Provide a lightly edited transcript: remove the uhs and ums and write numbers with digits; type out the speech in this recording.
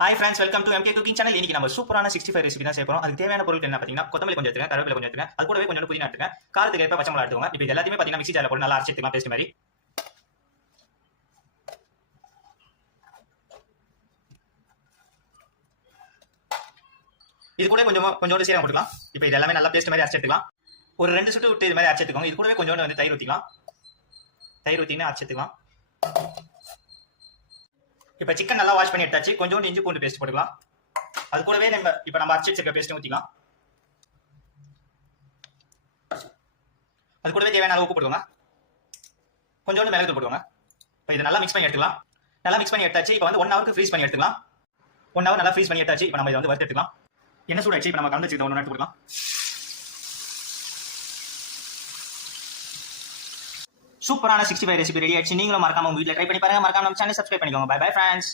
Hi friends, welcome to MK cooking channel. இன்னைக்கு நம்ம சூப்பரான 65 ரெசிபி தான் செய்ய போறோம். அதுக்கு தேவையான பொருட்கள் என்ன பார்த்தீங்கன்னா, கொத்தமல்லி கொஞ்சம் எடுத்துங்க, கருவேப்பிலை கொஞ்சம் எடுத்துங்க, அது கூடவே கொஞ்சம் புதினா எடுத்துங்க, காரத்துக்கு ஏற்ப பச்சை மிளகாய் எடுத்துங்க. இப்போ இது எல்லாத்தையுமே பார்த்தீங்கன்னா மிக்ஸி ஜார்ல போட்டு நல்லா அரைச்சு எடுத்துக்கலாம், பேஸ்ட் மாதிரி. இது கூட கொஞ்சோண்டு சீரகம் போட்டுக்கலாம். இப்போ இது எல்லாமே நல்லா பேஸ்ட் மாதிரி அரைச்சு எடுத்துக்கலாம். ஒரு 2 சுட்டு விட்டு இது மாதிரி அரைச்சு எடுத்துக்கோங்க. இது கூடவே கொஞ்சோண்டு வந்து தயிர் ஊற்றிக்கலாம். தயிர் ஊற்றினா அரைச்சு எடுத்துக்கலாம். இப்போ சிக்கன் நல்லா வாஷ் பண்ணி எடுத்தாச்சு. கொஞ்சோண்டு இஞ்சி பூண்டு பேஸ்ட் போட்டுக்கலாம். அது கூடவே நம்ம அரைச்சு வச்சிருக்க பேஸ்ட் ஊற்றிக்கலாம். அது கூடவே தேவையான அளவு உப்பு போட்டுக்கோங்க. கொஞ்சோண்டு மிளகு போட்டுக்கோங்க. இப்போ இதை நல்லா மிக்ஸ் பண்ணி எடுத்துக்கலாம். நல்லா மிக்ஸ் பண்ணி எடுத்தாச்சு. இப்போ வந்து 1 ஹவருக்கு ஃப்ரீஸ் பண்ணி எடுத்துக்கலாம். 1 ஹவர் நல்லா ஃப்ரீஸ் பண்ணி எடுத்தாச்சு. இப்போ நம்ம இதை வந்து வறுத்து எடுத்துக்கலாம். என்ன சூடாச்சு? இப்போ நம்ம கலந்து வச்சுக்கிட்ட 1 எடுத்து போட்டுக்கலாம். சூப்பரான 65 ரெசிபி ரெடி ஆயிடுச்சு. நீங்களும் மறக்காம உங்க வீட்டில் ட்ரை பண்ணி பாருங்க. மறக்காம நம்ம சேனல் சப்ஸ்கிரைப் பண்ணிக்கோங்க. Bye bye friends.